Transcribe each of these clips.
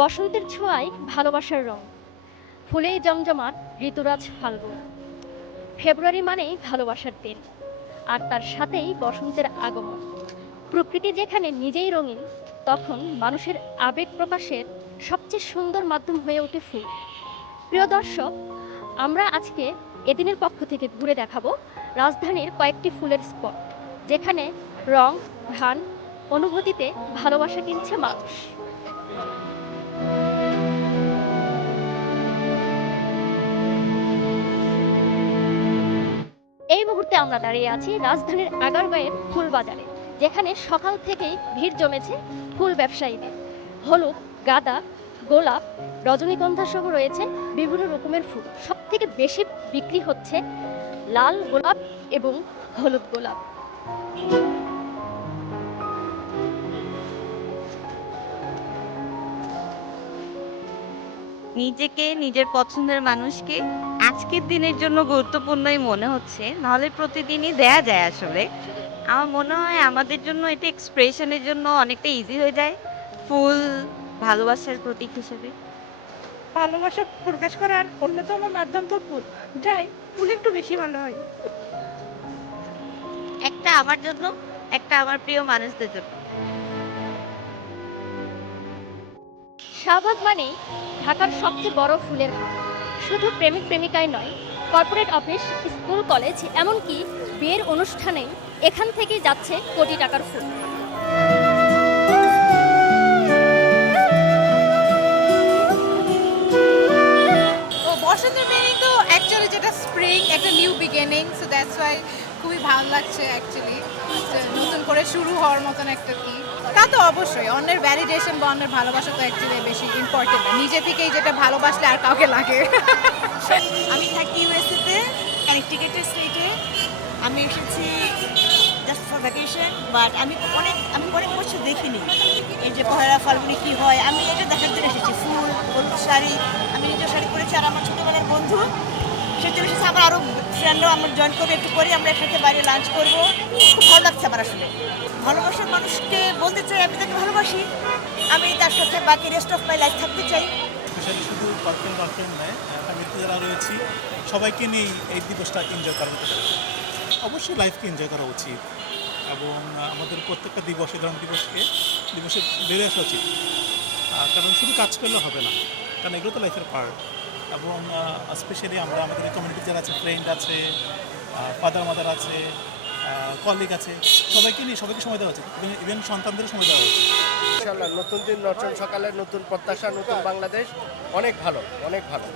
বসন্তের ছোঁয়ায় ভালোবাসার রং, ফুলেই জমজমাট ঋতুরাজ ফাল্গুন। ফেব্রুয়ারি মানেই ভালোবাসার দিন, আর তার সাথেই বসন্তের আগমন। প্রকৃতি যেখানে নিজেই রঙিন, তখন মানুষের আবেগ প্রকাশের সবচেয়ে সুন্দর মাধ্যম হয়ে ওঠে ফুল। প্রিয় দর্শক, আমরা আজকে এদিনের পক্ষ থেকে ঘুরে দেখাবো রাজধানীর কয়েকটি ফুলের স্পট, যেখানে রং, ঘ্রাণ, অনুভূতিতে ভালোবাসা কিনছে মানুষ। এই মুহূর্তে আমরা দাঁড়িয়ে আছি রাজধানীর আগারগাঁওয়ের ফুল বাজারে, যেখানে সকাল থেকেই ভিড় জমেছে ফুল ব্যবসায়ীদের। হলুদ, গাঁদা, গোলাপ, রজনীগন্ধা সহ রয়েছে বিভিন্ন রকমের ফুল। সব থেকে বেশি বিক্রি হচ্ছে লাল গোলাপ এবং হলুদ গোলাপ। নিজেকে নিজের পছন্দের মানুষকে আজকের দিনের জন্য গুরুত্বপূর্ণই মনে হচ্ছে, নাহলে প্রতিদিনই দেয়া যায় আসলে। আমার মনে হয় আমাদের জন্য এটা এক্সপ্রেশনের জন্য অনেকটা ইজি হয়ে যায়। ফুল ভালোবাসার প্রতীক হিসেবে। ভালোবাসা প্রকাশ করার অন্যতম মাধ্যম তো ফুল। যাই ফুল একটু বেশি ভালো হয়। একটা আমার জন্য, একটা আমার প্রিয় মানুষদের জন্য। শাহবাগ মানেই ঢাকার সবচেয়ে বড় ফুলের হাট। শুধু প্রেমিক প্রেমিকাই নয়, কর্পোরেট অফিস, স্কুল, কলেজ, এমনকি বিয়ের অনুষ্ঠানেই এখান থেকেই যাচ্ছে কোটি টাকার ফুল। ও বসন্তের মিনিং তো অ্যাকচুয়ালি যেটা স্প্রিং, একটা new beginning, so that's why খুবই ভালো লাগছে অ্যাকচুয়ালি, নতুন করে শুরু হওয়ার মতন একটা কি। তা তো অবশ্যই অন্যের ভ্যালিডেশন বা অন্যের ভালোবাসা তো অ্যাকচুয়ালি বেশি ইম্পর্টেন্ট না, নিজে থেকেই যেটা ভালোবাসলে আর কাউকে লাগে। আমি থাকি ইউএসএতে, কানেক্টিকেটের স্টেটে। আমি এসেছি জাস্ট ফর ভ্যাকেশন, বাট আমি অনেক বছর দেখিনি এই যে পহেলা ফাল্গুনে কী হয়। আমি এটা দেখার জন্য এসেছি, ফুল, হলুদ শাড়ি। আমি নিজের শাড়ি পরেছি, আর আমার ছোটোবেলার বন্ধু সে চলে এসেছে। আমার আরও ফ্রেন্ডরাও আমরা জয়েন করবো, একটু করি আমরা একসাথে বাইরে লাঞ্চ করবো। খুব ভালো লাগছে আমার আসলে। ভালোবাসার মানুষকে বলতে চাই আমি তাকে ভালোবাসি, আমি তার সাথে বাকি রেস্ট অফ মাই লাইফ থাকতে চাই। স্পেশালি শুধু গার্লফ্রেন্ড নয়, ফ্যামিলিতে যারা রয়েছি সবাইকে নিয়েই এই দিবসটা এনজয় করা হতে পারে। অবশ্যই লাইফকে এনজয় করা উচিত, এবং আমাদের প্রত্যেকটা দিবস, এই ধরনের দিবসে বেড়ে আসা উচিত। কারণ শুধু কাজ করলে হবে না, কারণ এগুলো তো লাইফের পার্ট। এবং স্পেশালি আমরা আমাদের কমিউনিটি যারা আছে, ফ্রেন্ড আছে, ফাদার মাদার আছে, কলিগ আছে, সবাইকে নিয়ে সবাইকে সময় দেওয়া উচিত, ইভেন সন্তানদের সময় দেওয়া উচিত। ইনশাআল্লাহ নতুন দিন, নতুন সকালে, নতুন প্রত্যাশা, নতুন বাংলাদেশ। অনেক ভালো, অনেক ভালো।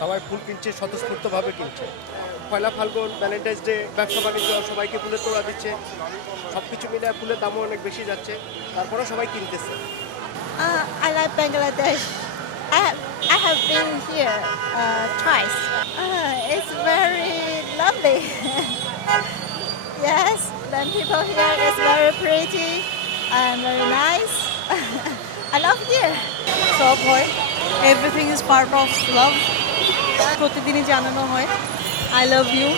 সবাই ফুল কিনছে, স্বতঃস্ফূর্তভাবে কিনছে। পয়লা ফাল্গুন, ভ্যালেন্টাইন্স ডে, ব্যবসা বাণিজ্য, সবাইকে ফুলের তোড়া দিচ্ছে। সব কিছু মিলে ফুলের দামও অনেক বেশি যাচ্ছে, তারপরেও সবাই কিনতেছে। I like Bangladesh. I have been here twice. It's very lovely. Yes, the people here is very pretty and very nice. I love here. সব হয়, everything is part of love. প্রতিদিনই জানানো হয় I love you.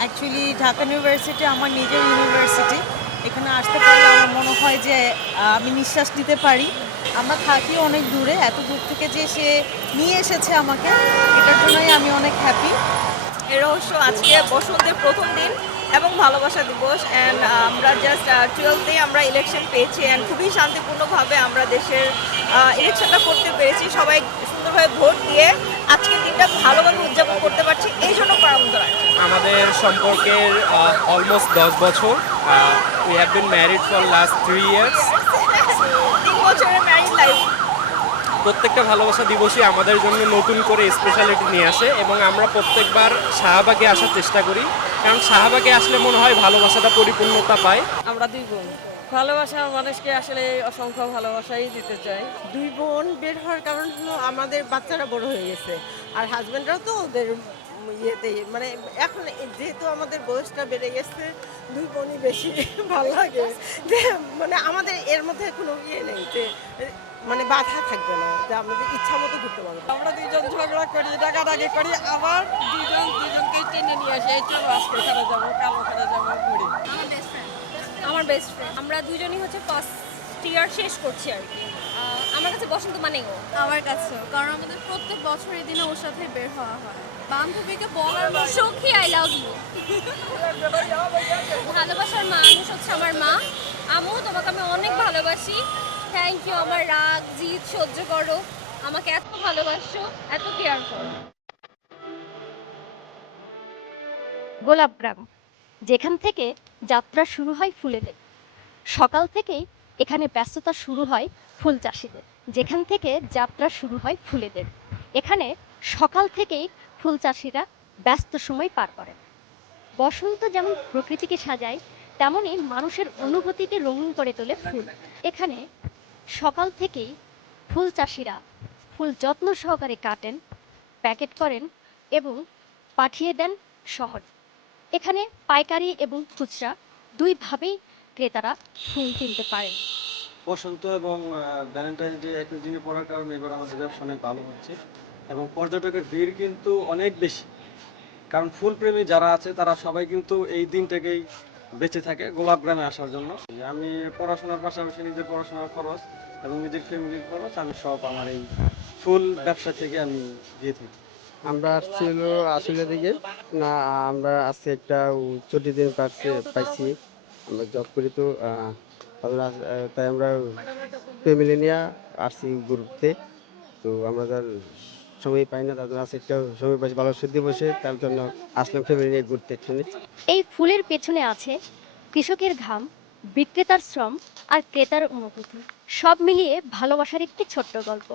Actually Dhaka university আমার নিজের university. এখানে আসতে পারলে আমার মনে হয় যে আমি নিঃশ্বাস নিতে পারি। আমরা থাকি অনেক দূরে, এত দূর থেকে যে সে নিয়ে এসেছে আমাকে, এটার জন্যই আমি অনেক হ্যাপি। এর রহস্য আজকে বসন্তের প্রথম দিন এবং ভালোবাসা দিবস, অ্যান্ড আমরা জাস্ট 12th আমরা ইলেকশন পেয়েছি, অ্যান্ড খুবই শান্তিপূর্ণভাবে আমরা দেশের ইলেকশনটা করতে পেরেছি। সবাই সুন্দরভাবে ভোট দিয়ে আজকের দিনটা ভালোভাবে উদযাপন করতে পারছি, এই জন্য প্রাণবন্ত লাগছে। আমাদের সম্পর্কের অলমোস্ট 10 বছর। We have been married for last 3 years. 3 বছরের ম্যারিড লাইফ। প্রত্যেকটা ভালোবাসা দিবসই আমাদের জন্য নতুন করে স্পেশালিটি নিয়ে আসে, এবং আমরা প্রত্যেকবার শাহবাগে আসার চেষ্টা করি, কারণ শাহবাগে আসলে মনে হয় ভালোবাসাটা পরিপূর্ণতা পায়। আমরা দুই বোন, ভালোবাসা মানুষকে আসলে অসংখ্য ভালোবাসাই দিতে চাই। দুই বোন বের হওয়ার কারণ হলো আমাদের বাচ্চারা বড় হয়ে গেছে, আর হাজব্যান্ডরাও তো ওদের ইয়েতে, মানে এখন যেহেতু আমাদের বয়সটা বেড়ে গেছে, দুই বোনই বেশি ভালো লাগে। যে মানে আমাদের এর মধ্যে কোনো ইয়ে নেই যে মানে বাধা থাকবে না, যে আমাদের ইচ্ছা মতো ঘুরতে পারবো। আমরা দুইজন ঝগড়া করি, ডাকাডাকি করি, আবার দুজনকে টেনে নিয়ে আসি, এই চলো আজকে এখানে যাবো, কাল ওখানে যাবো, ঘুরি। আমার বেস্ট ফ্রেন্ড, আমরা দুজনই হচ্ছে ফার্স্ট ইয়ার শেষ করছি আর কি। আমার কাছে বসন্ত মানেই ও। আমার কাছেও, কারণ আমাদের প্রত্যেক বছর এই দিনে ওর সাথে বের হওয়া হয়। বান্ধবীকে বলার মতো সখী আই লাভ ইউ। ভালোবাসার মানুষ হচ্ছে আমার মা। আম্মু তোমাকে আমি অনেক ভালোবাসি। থ্যাংক ইউ, আমার রাগ জিদ সহ্য করো, আমাকে এত ভালোবাসো, এত কেয়ার করো। গোলাপগ্রাম, যেখান থেকে যাত্রা শুরু হয় ফুলেদের। সকাল থেকেই এখানে ব্যস্ততা শুরু হয় ফুল চাষিদের, যেখান থেকে যাত্রা শুরু হয় ফুলেদের। এখানে সকাল থেকেই ফুল চাষিরা ব্যস্ত সময় পার করেন। বসন্ত যেমন প্রকৃতিকে সাজায়, তেমনি মানুষের অনুভূতিকে রঙিন করে তোলে ফুল। এখানে সকাল থেকেই ফুল চাষিরা ফুল যত্ন সহকারে কাটেন, প্যাকেট করেন এবং পাঠিয়ে দেন শহরে। এখানে পাইকারি এবং খুচরা দুইভাবেই ক্রেতারা ফুল কিনতে পারেন। বসন্ত এবং ভ্যালেন্টাইন ডে একই দিনে পড়ার কারণে এবার আমাদের ব্যবসা অনেক ভালো হচ্ছে এবং পর্যটকের ভিড় কিন্তু অনেক বেশি, কারণ ফুলপ্রেমী যারা আছে তারা সবাই কিন্তু এই দিনটাকেই বেঁচে থাকে গোলাপগ্রামে আসার জন্য। আমি পড়াশোনার পাশাপাশি নিজের পড়াশোনার খরচ এবং নিজের ফ্যামিলির খরচ আমি সব আমার এই ফুল ব্যবসা থেকে আমি দিয়ে থাকি। আমরা আসছি হলো আসলে দিকে না, আমরা আজকে একটা ছুটি দিন পাইছি। আমরা জব করি তো তাই আমরা ফ্যামিলি নিয়ে আসছি ঘুরতে। তো আমরা তার সময় পাই না, তার জন্য আজকে একটা সময় পাইছি ভালো সুদ্ধি বসে, তার জন্য আসলাম ফ্যামিলি নিয়ে ঘুরতে একটুখানি। এই ফুলের পেছনে আছে কৃষকের ঘাম, বিক্রেতার শ্রম আর ক্রেতার অনুভূতি, সব মিলিয়ে ভালোবাসার একটি ছোট্ট গল্প।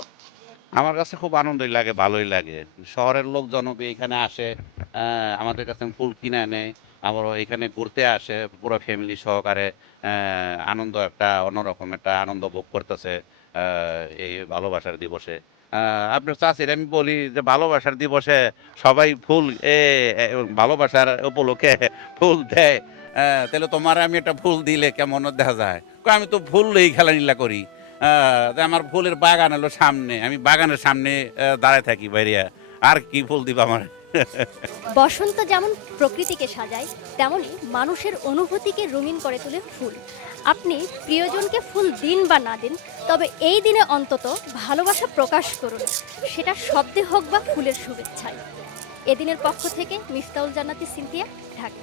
আমার কাছে খুব আনন্দই লাগে, ভালোই লাগে। শহরের লোকজনও এখানে আসে, আমাদের কাছে ফুল কিনে নেয়, আবারও এখানে ঘুরতে আসে পুরো ফ্যামিলি সহকারে। আনন্দ একটা অন্যরকম একটা আনন্দ ভোগ করতেছে এই ভালোবাসার দিবসে। আপনার চাষির আমি বলি যে ভালোবাসার দিবসে সবাই ফুল ভালোবাসার উপলক্ষে ফুল দেয়, তাহলে তোমার আমি একটা ফুল দিলে কেমন দেখা যায়? আমি তো ফুল এই খেলাধুলা করি, আমার ফুলের বাগান হলো সামনে, আমি বাগানের সামনে দাঁড়ায় থাকি বাইরিয়া, আর কি ফুল দিব আমার। বসন্ত যেমন প্রকৃতিকে সাজায়, তেমনি মানুষের অনুভূতিকে রঙিন করে তোলে ফুল। আপনি প্রিয়জনকে ফুল দিন বা না দিন, তবে এই দিনে অন্তত ভালোবাসা প্রকাশ করুন, সেটা শব্দে হোক বা ফুলের শুভেচ্ছায়। এদিনের পক্ষ থেকে মিফতাউল জান্নাতি, সিনথিয়া, ঢাকা।